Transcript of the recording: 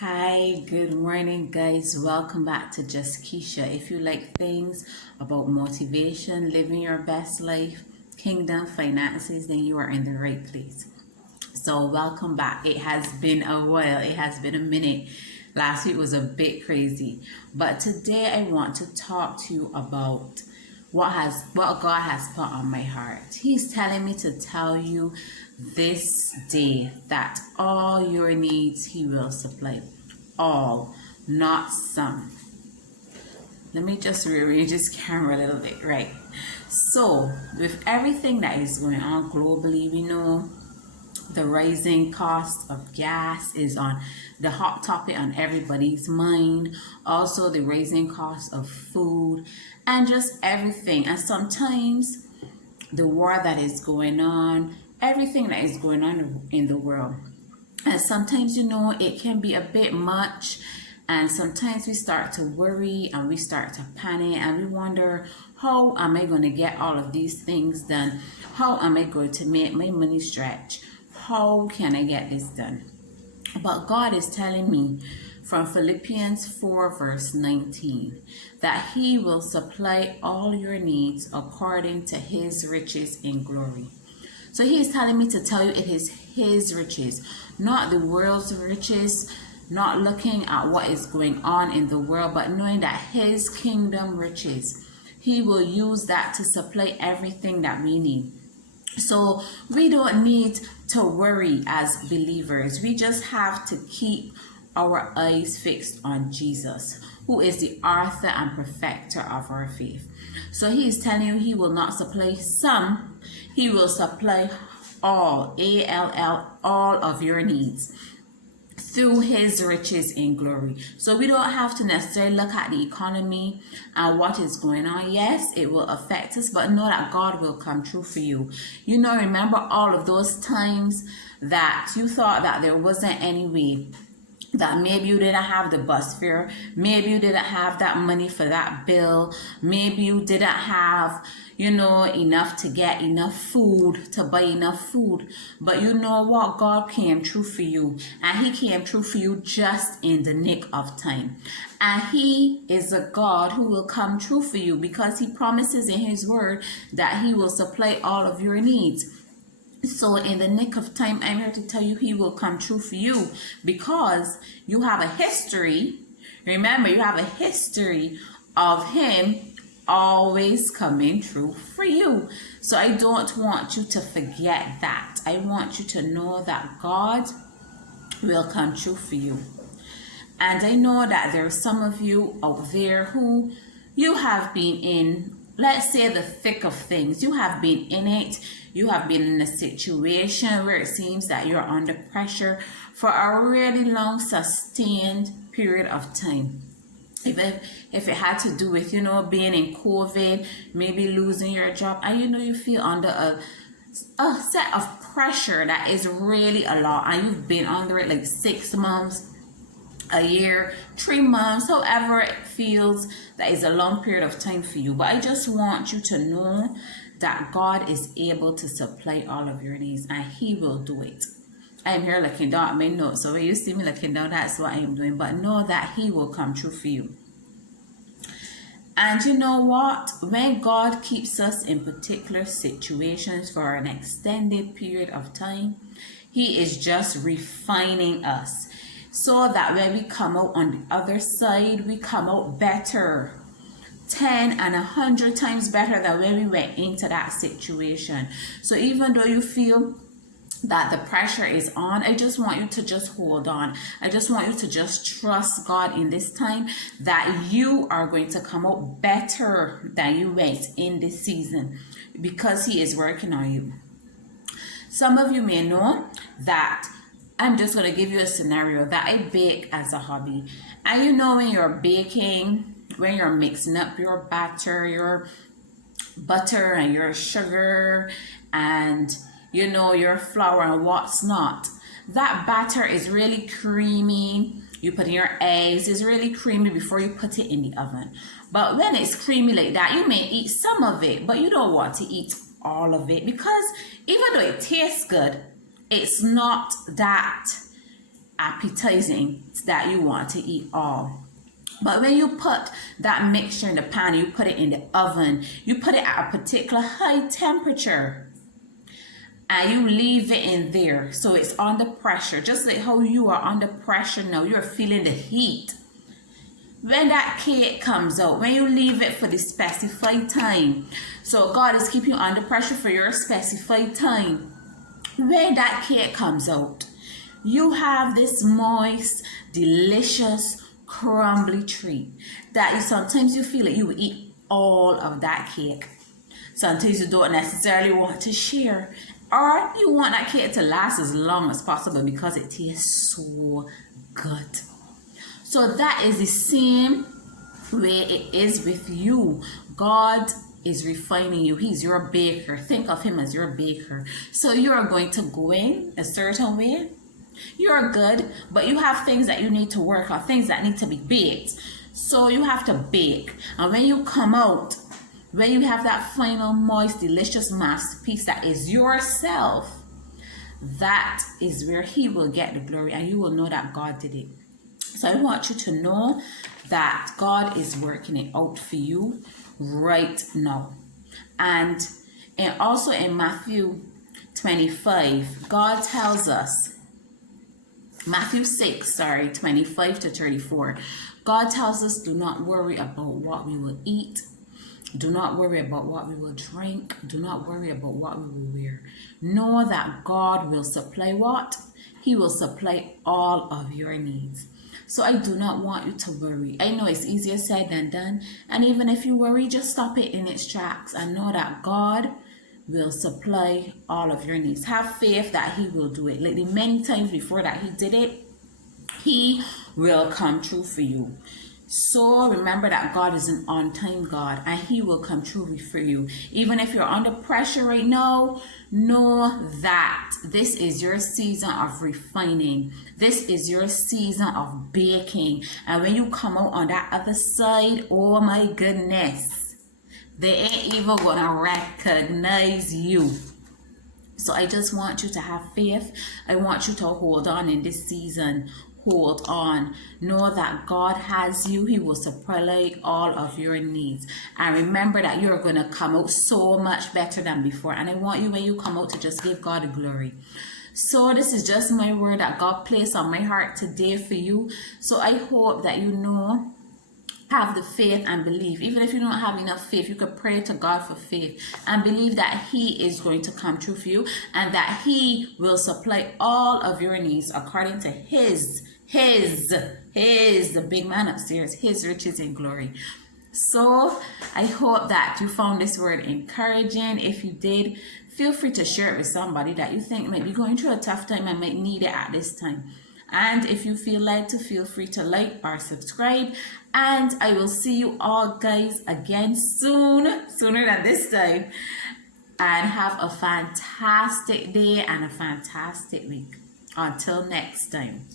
Hi, good morning, guys. Welcome back to JustKeisha. If you like things about motivation, living your best life, kingdom, finances, then you are in the right place. So, welcome back. It has been a while, it has been a minute. Last week was a bit crazy, but today I want to talk to you about what God has put on my heart. He's telling me to tell you this day that all your needs He will supply. All, not some. Let me just rearrange this camera a little bit, right? So, with everything that is going on globally, we know the rising cost of gas is on the hot topic on everybody's mind. Also, the rising cost of food and just everything. And sometimes the war that is going on, everything that is going on in the world. And sometimes, it can be a bit much. And sometimes we start to worry and we start to panic and we wonder, how am I going to get all of these things done? How am I going to make my money stretch? How can I get this done? But God is telling me from Phillipians 4 verse 19 that He will supply all your needs according to His riches in glory. So He is telling me to tell you it is His riches, not the world's riches, not looking at what is going on in the world, but knowing that His kingdom riches, He will use that to supply everything that we need. So we don't need to worry as believers. We just have to keep our eyes fixed on Jesus, who is the author and perfecter of our faith. So He is telling you He will not supply some, He will supply all, A-L-L, all of your needs through His riches in glory. So we don't have to necessarily look at the economy and what is going on. Yes, it will affect us, but know that God will come true for you. Remember all of those times that you thought that there wasn't any way, that maybe you didn't have the bus fare, maybe you didn't have that money for that bill, maybe you didn't have enough to get enough food, to buy enough food. But you know what? God came true for you, and He came true for you just in the nick of time. And He is a God who will come true for you because He promises in His word that He will supply all of your needs. So in the nick of time, I'm here to tell you He will come true for you because you have a history. Remember, you have a history of Him always coming true for you. So I don't want you to forget that. I want you to know that God will come true for you. And I know that there are some of you out there who you have been in, let's say, the thick of things. You have been in it. You have been in a situation where it seems that you're under pressure for a really long, sustained period of time. If it had to do with, being in COVID, maybe losing your job, and you feel under a set of pressure that is really a lot, and you've been under it like 6 months, a year, 3 months, however it feels, that is a long period of time for you. But I just want you to know that God is able to supply all of your needs, and He will do it. I'm here looking down at my notes, so when you see me looking down, that's what I am doing. But know that He will come true for you. And you know what? When God keeps us in particular situations for an extended period of time, He is just refining us so that when we come out on the other side, we come out better. 10 and 100 times better than when we went into that situation. So even though you feel that the pressure is on, I just want you to just hold on. I just want you to just trust God in this time that you are going to come out better than you went in this season because He is working on you. Some of you may know that I'm just going to give you a scenario that I bake as a hobby. And when you're baking, when you're mixing up your batter, your butter and your sugar and your flour and what's not, that batter is really creamy. You put in your eggs, it's really creamy before you put it in the oven. But when it's creamy like that, you may eat some of it, but you don't want to eat all of it because even though it tastes good, it's not that appetizing that you want to eat all. But when you put that mixture in the pan, you put it in the oven, you put it at a particular high temperature, and you leave it in there so it's under pressure, just like how you are under pressure now. You're feeling the heat. When that cake comes out, when you leave it for the specified time, so God is keeping you under pressure for your specified time. When that cake comes out, you have this moist, delicious, crumbly treat that sometimes you feel like you would eat all of that cake. Sometimes you don't necessarily want to share, or you want that cake to last as long as possible because it tastes so good. So that is the same way it is with you. God is refining you. He's your baker. Think of him as your baker. So you're going to go in a certain way. You're good, but you have things that you need to work on, things that need to be baked. So you have to bake. And when you come out, when you have that final moist, delicious masterpiece that is yourself, that is where he will get the glory, and you will know that God did it. So I want you to know that God is working it out for you right now. And also in Matthew 25, God tells us, Matthew 6, 25 to 34, God tells us, do not worry about what we will eat. Do not worry about what we will drink. Do not worry about what we will wear. Know that God will supply what? He will supply all of your needs. So I do not want you to worry. I know it's easier said than done. And even if you worry, just stop it in its tracks and know that God will supply all of your needs. Have faith that he will do it. Like the many times before that he did it, he will come true for you. So remember that God is an on-time God, and he will come true for you. Even if you're under pressure right now, know that this is your season of refining. This is your season of baking. And when you come out on that other side, oh my goodness, they ain't even gonna recognize you. So I just want you to have faith. I want you to hold on in this season. Hold on. Know that God has you. He will supply all of your needs. And remember that you're going to come out so much better than before. And I want you, when you come out, to just give God the glory. So this is just my word that God placed on my heart today for you. So I hope that you know, have the faith and believe. Even if you don't have enough faith, you could pray to God for faith and believe that he is going to come true for you, and that he will supply all of your needs according to his, the big man upstairs, his riches in glory. So I hope that you found this word encouraging. If you did, feel free to share it with somebody that you think might be going through a tough time and might need it at this time. And if you feel led to, feel free to like or subscribe. And I will see you all guys again soon, sooner than this time. And have a fantastic day and a fantastic week. Until next time.